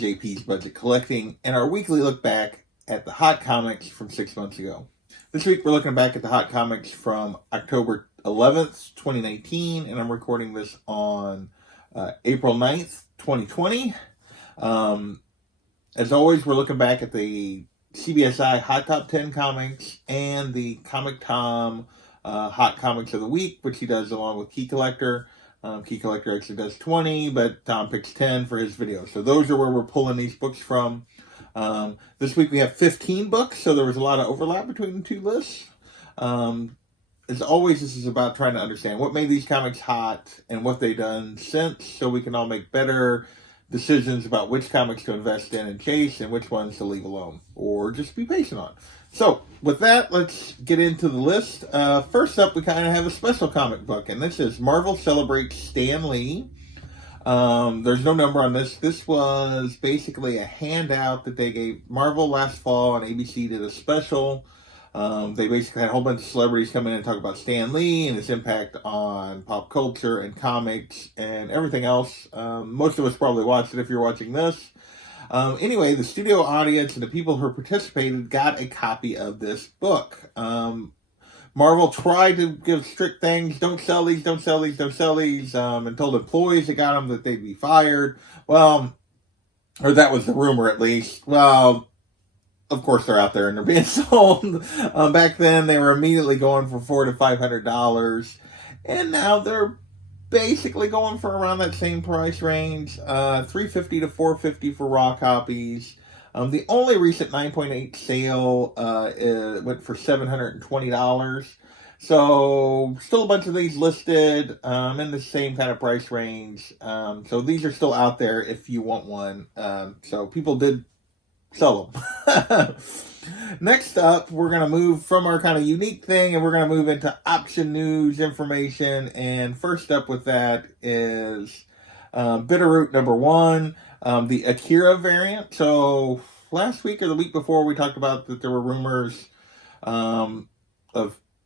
JP's Budget Collecting and our weekly look back at the hot comics from 6 months ago. This week we're looking back at the hot comics from October 11th, 2019, and I'm recording this on April 9th, 2020. As always, we're looking back at the CBSI Hot Top 10 Comics and the Comic Tom Hot Comics of the Week, which he does along with Key Collector. Key Collector actually does 20, but Tom picks 10 for his video. So those are where we're pulling these books from. This week we have 15 books, so there was a lot of overlap between the two lists. As always, this is about trying to understand what made these comics hot and what they've done since, so we can all make better decisions about which comics to invest in and chase and which ones to leave alone or just be patient on. So with that, let's get into the list. First up, we kind of have a special comic book, and this is Marvel Celebrates Stanley. There's no number on this. This was basically a handout that they gave Marvel last fall, and ABC did a special. They basically had a whole bunch of celebrities come in and talk about Stan Lee and his impact on pop culture and comics and everything else. Most of us probably watched it if you're watching this. Anyway, the studio audience and the people who participated got a copy of this book. Marvel tried to give strict things, don't sell these, don't sell these, don't sell these, and told employees that got them that they'd be fired. Well, or that was the rumor at least. Well, of course they're out there and they're being sold. Back then they were immediately going for $400 to $500, and now they're basically going for around that same price range, $350 to $450 for raw copies. The only recent 9.8 sale went for $720. So still a bunch of these listed in the same kind of price range. So these are still out there if you want one. So people did sell them. Next up, we're going to move from our kind of unique thing, and we're going to move into option news information. And first up with that is Bitterroot #1, the Akira variant. So last week or the week before, we talked about that there were rumors of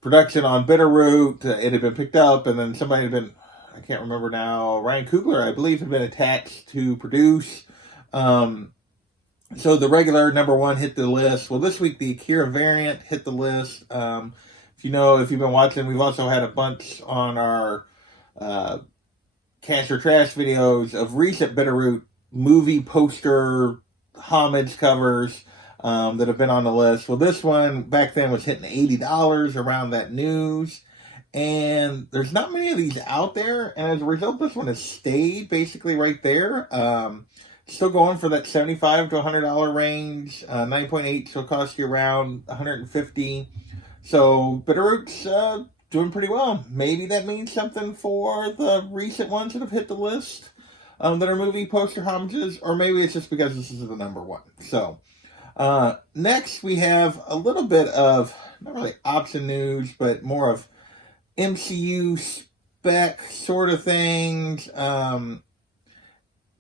production on Bitterroot. It had been picked up, and then somebody had been, I can't remember now, Ryan Coogler, I believe, had been attached to produce. So the regular #1 hit the list. Well, this week the Akira variant hit the list. If you've been watching, we've also had a bunch on our Cash or Trash videos of recent Bitterroot movie poster homage covers that have been on the list. Well, this one back then was hitting $80 around that news. And there's not many of these out there. And as a result, this one has stayed basically right there. Still going for that $75 to $100 range. 9.8 will cost you around $150. So Bitterroot's doing pretty well. Maybe that means something for the recent ones that have hit the list that are movie poster homages, or maybe it's just because this is the #1. So next we have a little bit of, not really option news, but more of MCU spec sort of things.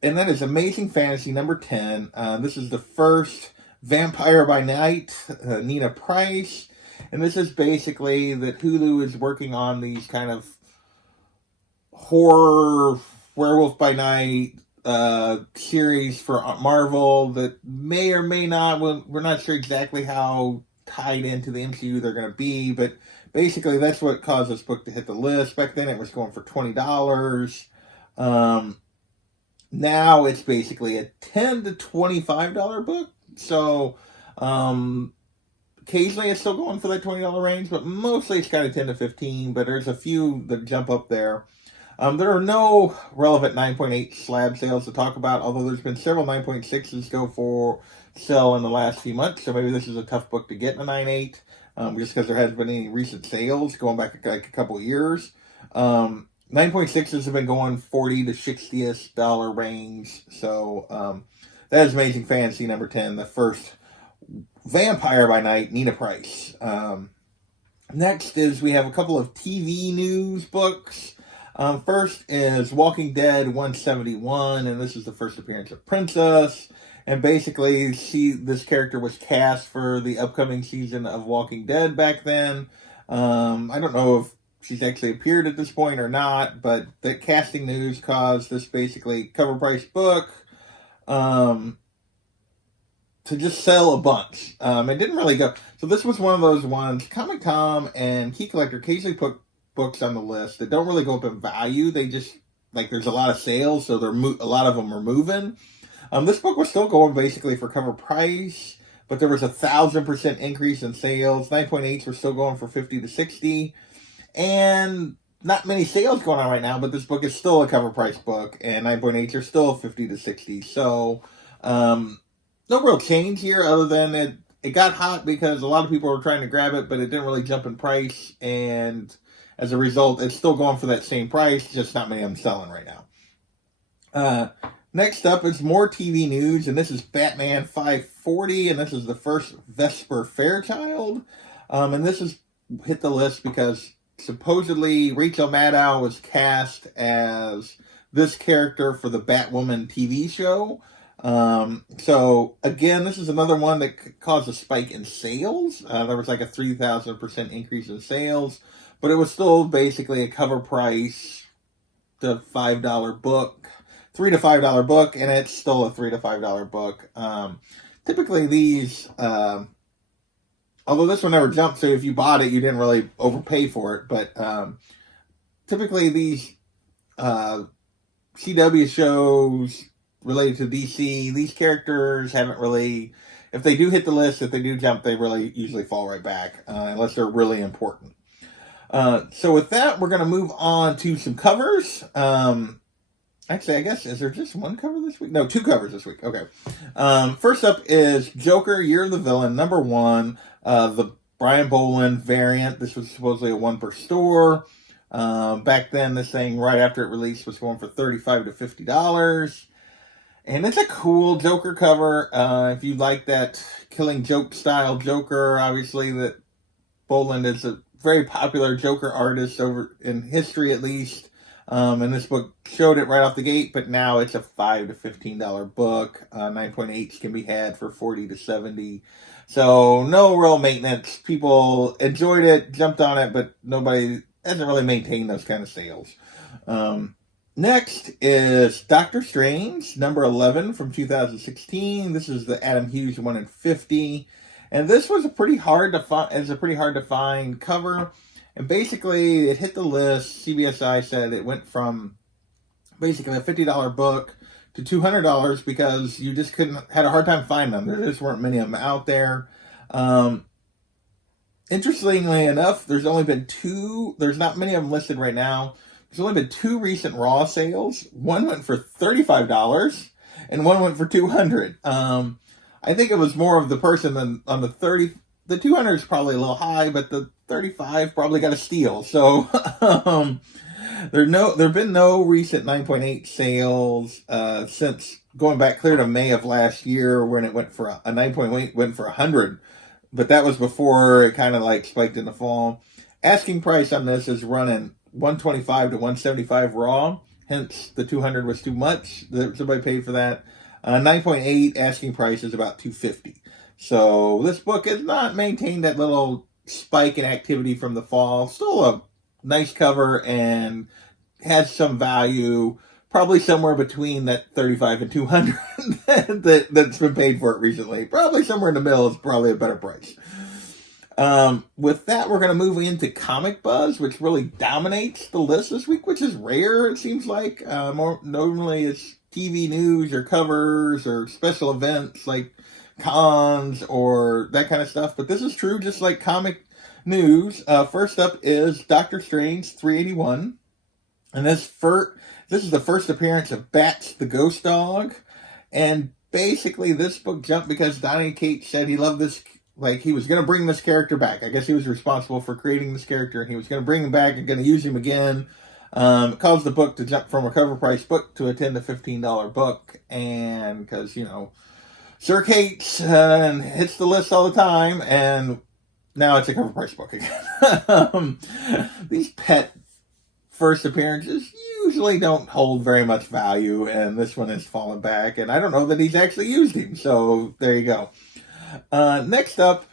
And that is Amazing Fantasy #10. This is the first Vampire by Night, Nina Price. And this is basically that Hulu is working on these kind of horror Werewolf by Night series for Marvel that may or may not, we're not sure exactly how tied into the MCU they're going to be, but basically that's what caused this book to hit the list. Back then it was going for $20. Now it's basically a $10 to $25 book. So occasionally it's still going for that $20 range, but mostly it's kind of $10 to $15. But there's a few that jump up there. There are no relevant 9.8 slab sales to talk about, although there's been several 9.6s go for sale in the last few months. So maybe this is a tough book to get in a 9.8, just because there hasn't been any recent sales going back like a couple of years. 9.6s have been going $40 to $60 range. So that is Amazing Fantasy #10, the first Vampire by Night, Nina Price. Next is we have a couple of TV news books. First is Walking Dead 171, and this is the first appearance of Princess. And basically, this character was cast for the upcoming season of Walking Dead back then. I don't know if she's actually appeared at this point or not, but the casting news caused this basically cover price book to just sell a bunch. It didn't really go. So this was one of those ones. Comic Tom and Key Collector occasionally put books on the list that don't really go up in value. They just, like, there's a lot of sales, so a lot of them are moving. This book was still going basically for cover price, but there was 1,000% increase in sales. 9.8s were still going for 50 to 60, and not many sales going on right now. But this book is still a cover price book, and 9.8s are still 50 to 60. So, no real change here other than it got hot because a lot of people were trying to grab it, but it didn't really jump in price, and as a result, it's still going for that same price, just not many of them selling right now. Next up is more TV news, and this is Batman 540, and this is the first Vesper Fairchild. And this has hit the list because supposedly Rachel Maddow was cast as this character for the Batwoman TV show. So again, this is another one that caused a spike in sales. There was like a 3,000% increase in sales, but it was still basically a cover price, the $5 book, $3 to $5 book, and it's still a $3 to $5 book. Typically these, although this one never jumped, so if you bought it, you didn't really overpay for it, but typically these CW shows related to DC, these characters haven't really, if they do hit the list, if they do jump, they really usually fall right back, unless they're really important. So with that, we're going to move on to some covers. Actually, I guess, is there just one cover this week? No, 2 covers this week. Okay. First up is Joker, Year of the Villain, #1, the Brian Boland variant. This was supposedly a 1 per store. Back then, this thing, right after it released, was going for $35 to $50. And it's a cool Joker cover. If you like that Killing Joke style Joker, obviously that Boland is a very popular Joker artist over in history, at least. And this book showed it right off the gate, but now it's a $5 to $15 book. 9.8s can be had for $40 to $70. So no real maintenance. People enjoyed it, jumped on it, but nobody hasn't really maintained those kind of sales. Next is Doctor Strange, #11 from 2016. This is the Adam Hughes 1 in 50. And this was a pretty hard to find cover. And basically, it hit the list. CBSI said it went from basically a $50 book to $200 because you just had a hard time finding them. There just weren't many of them out there. Interestingly enough, there's not many of them listed right now. There's only been 2 recent Raw sales. One went for $35 and one went for $200. I think it was more of the person than on the 30. The 200 is probably a little high, but the 35 probably got a steal. So there have been no recent 9.8 sales since going back clear to May of last year when it went for a 9.8 went for 100, but that was before it kind of like spiked in the fall. Asking price on this is running $125 to $175 raw. Hence the 200 was too much. Somebody paid for that. 9.8 asking price is about $250. So this book has not maintained that little spike in activity from the fall. Still a nice cover and has some value. Probably somewhere between that 35 and 200 that's been paid for it recently. Probably somewhere in the middle is probably a better price. With that, we're going to move into Comic Buzz, which really dominates the list this week, which is rare, it seems like. Normally it's TV news or covers or special events like cons or that kind of stuff, but this is true just like comic news. First up is Doctor Strange 381, and this is the first appearance of Bats the Ghost Dog. And basically this book jumped because Donny Cates said he loved this, like he was going to bring this character back. I guess he was responsible for creating this character and he was going to bring him back and going to use him again. It caused the book to jump from a cover price book to a $10 to $15 book, and because Sir Cates hits the list all the time, and now it's a cover price book again. These pet first appearances usually don't hold very much value, and this one has fallen back, and I don't know that he's actually used him, so there you go. Next up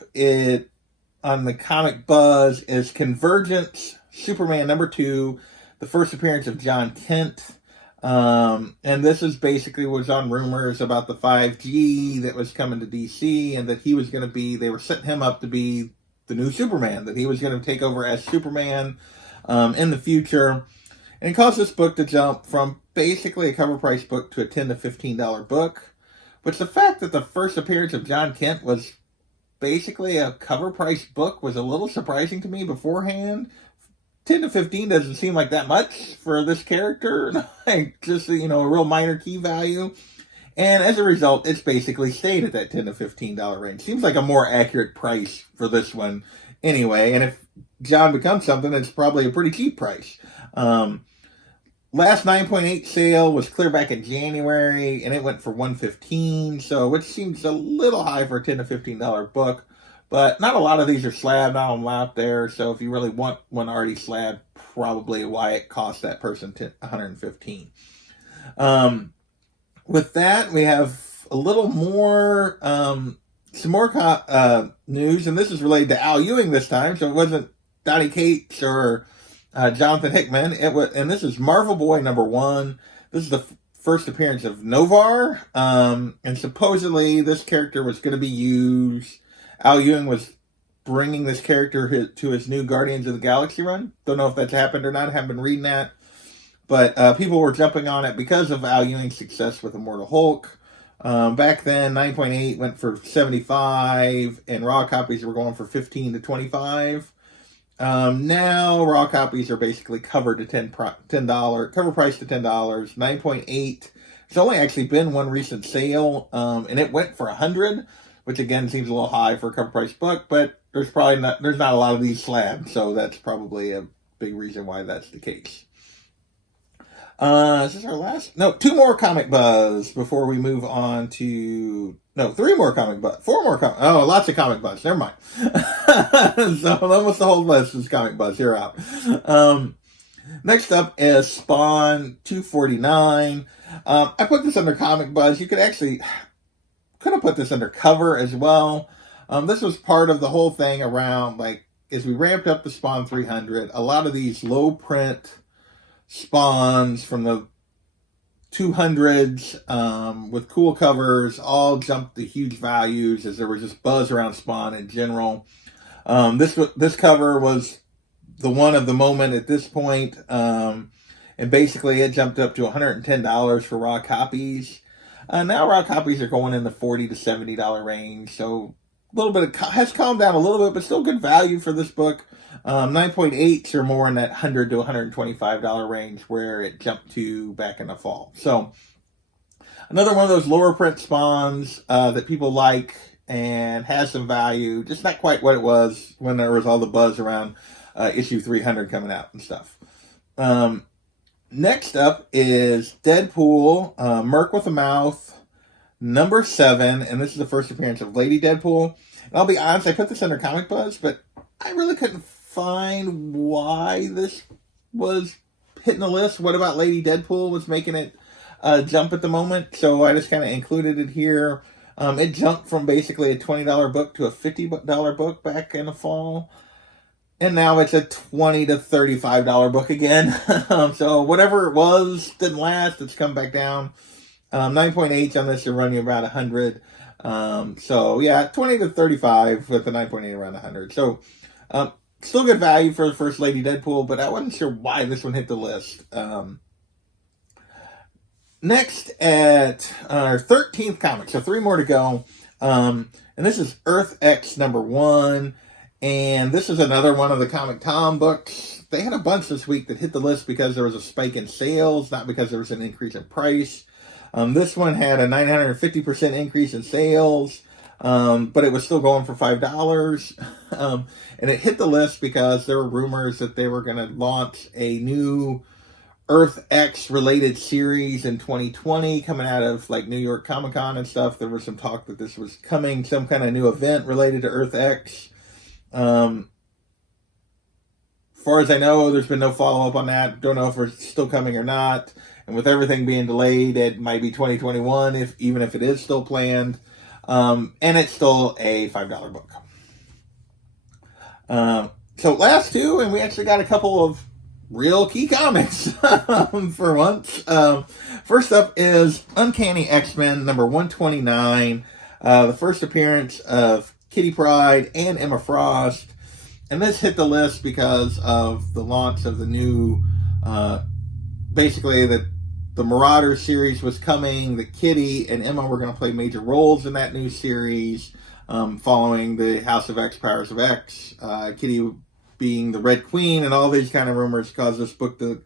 on the Comic Buzz is Convergence Superman #2, the first appearance of John Kent. And this is basically was on rumors about the 5G that was coming to DC, and that he was going to be, they were setting him up to be the new Superman, that he was going to take over as Superman in the future. And it caused this book to jump from basically a cover price book to a $10 to $15 book. Which the fact that the first appearance of John Kent was basically a cover price book was a little surprising to me beforehand. 10 to 15 doesn't seem like that much for this character. Like, just, a real minor key value. And as a result, it's basically stayed at that $10 to $15 range. Seems like a more accurate price for this one anyway. And if John becomes something, it's probably a pretty cheap price. Last 9.8 sale was clear back in January, and it went for $115, so which seems a little high for a $10 to $15 book. But not a lot of these are slabbed on them out there, so if you really want one already slabbed, probably why it cost that person $115. With that, we have a little more, some more news, and this is related to Al Ewing this time, so it wasn't Donny Cates or Jonathan Hickman. And this is Marvel Boy #1. This is the first appearance of Novar, and supposedly this character was going to be used. Al Ewing was bringing this character to his new Guardians of the Galaxy run. Don't know if that's happened or not. I haven't been reading that, but people were jumping on it because of Al Ewing's success with Immortal Hulk. Back then, 9.8 went for $75, and raw copies were going for $15 to $25. Now raw copies are basically covered to $10, cover price to $10. 9.8. There's only actually been one recent sale, and it went for $100, which again seems a little high for a cover price book, but there's not a lot of these slabs, so that's probably a big reason why that's the case. Is this our last? No, 2 more comic buzz before we move on to... No, 3 more comic buzz. 4 more comic... Oh, lots of comic buzz. Never mind. So almost the whole list is comic buzz. You're out. Next up is Spawn 249. I put this under comic buzz. You could have put this under cover as well. This was part of the whole thing around, like, as we ramped up the Spawn 300, a lot of these low print Spawns from the 200s with cool covers all jumped to huge values as there was just buzz around Spawn in general. This cover was the one of the moment at this point, and basically it jumped up to $110 for raw copies. Now raw copies are going in the $40 to $70 range, so a little bit has calmed down a little bit, but still good value for this book. 9.8s are more in that $100 to $125 range where it jumped to back in the fall. So another one of those lower print Spawns that people like and has some value, just not quite what it was when there was all the buzz around issue 300 coming out and stuff. Next up is Deadpool, Merc with a Mouth, #7, and this is the first appearance of Lady Deadpool. And I'll be honest, I put this under Comic Buzz, but I really couldn't find why this was hitting the list. What about Lady Deadpool was making it jump at the moment? So I just kind of included it here. It jumped from basically a $20 book to a $50 book back in the fall. And now it's a $20 to $35 book again. So whatever it was didn't last. It's come back down. 9.8 on this are running around 100. So yeah, 20 to 35 with the 9.8 around 100. So still good value for the first Lady Deadpool, but I wasn't sure why this one hit the list. Next at our 13th comic, so 3 more to go. And this is Earth X #1. And this is another one of the Comic Tom books. They had a bunch this week that hit the list because there was a spike in sales, not because there was an increase in price. This one had a 950% increase in sales, but it was still going for $5. And it hit the list because there were rumors that they were going to launch a new Earth X related series in 2020 coming out of like New York Comic Con and stuff. There was some talk that this was coming, some kind of new event related to Earth X. As far as I know, there's been no follow-up on that. Don't know if it's still coming or not. And with everything being delayed, it might be 2021, even if it is still planned. And it's still a $5 book. So last 2, and we actually got a couple of real key comics for once. First up is Uncanny XMen number 129, the first appearance of Kitty Pryde and Emma Frost. And this hit the list because of the launch of the new, basically the Marauders series was coming. The Kitty and Emma were going to play major roles in that new series, following the House of X, Powers of X. Kitty being the Red Queen, and all these kind of rumors caused this book to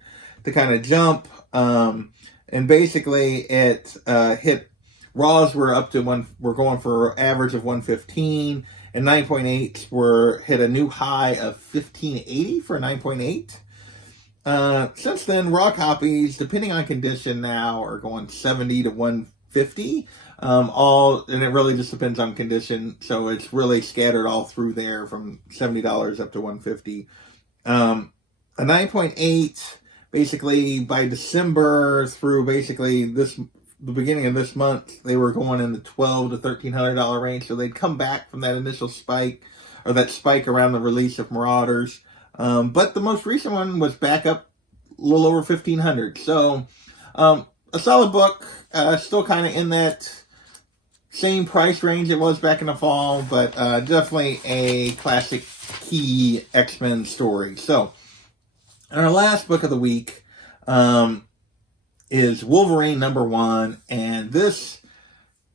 kind of jump. And basically it hit, Raws were up to we're going for average of 115, and 9.8s were hit a new high of 1580 for 9.8. Since then, Raw copies, depending on condition now, are going 70 to 150. And it really just depends on condition. So it's really scattered all through there from $70 up to 150. A 9.8, basically by December through basically the beginning of this month, they were going in the $1,200 to $1,300 range. So they'd come back from that initial spike, or that spike around the release of Marauders. But the most recent one was back up a little over $1,500. So, a solid book, still kind of in that same price range it was back in the fall, but definitely a classic key X-Men story. So, our last book of the week is Wolverine #1, and this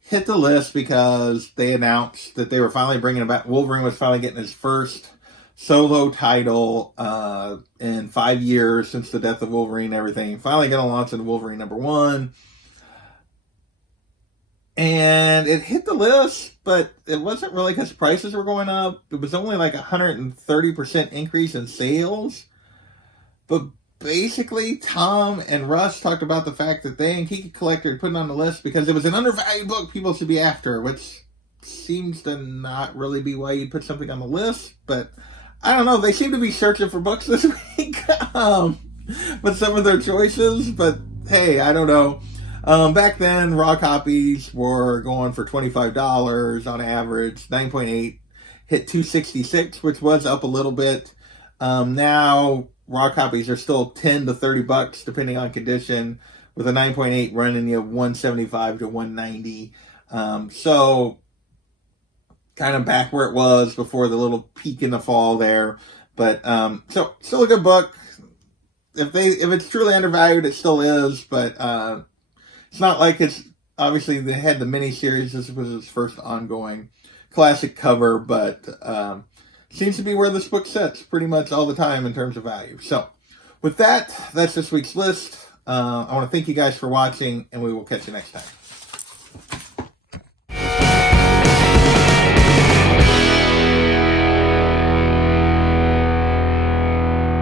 hit the list because they announced that they were finally bringing about, Wolverine was finally getting his first solo title in 5 years since the death of Wolverine and everything. Finally going to launch in Wolverine #1. And it hit the list, but it wasn't really because prices were going up. It was only like 130% increase in sales. But basically, Tom and Russ talked about the fact that they and Geek Collector put it on the list because it was an undervalued book people should be after, which seems to not really be why you'd put something on the list. But I don't know. They seem to be searching for books this week with some of their choices. But hey, I don't know. Back then, raw copies were going for $25 on average. 9.8 hit 266, which was up a little bit. Now, raw copies are still $10 to $30 depending on condition, with a 9.8 running you 175 to 190. So kind of back where it was before the little peak in the fall there. But so still a good book. If it's truly undervalued, it still is. But it's not like it's, obviously they had the miniseries. This was its first ongoing classic cover, but seems to be where this book sits pretty much all the time in terms of value. So with that, that's this week's list. I want to thank you guys for watching, and we will catch you next time.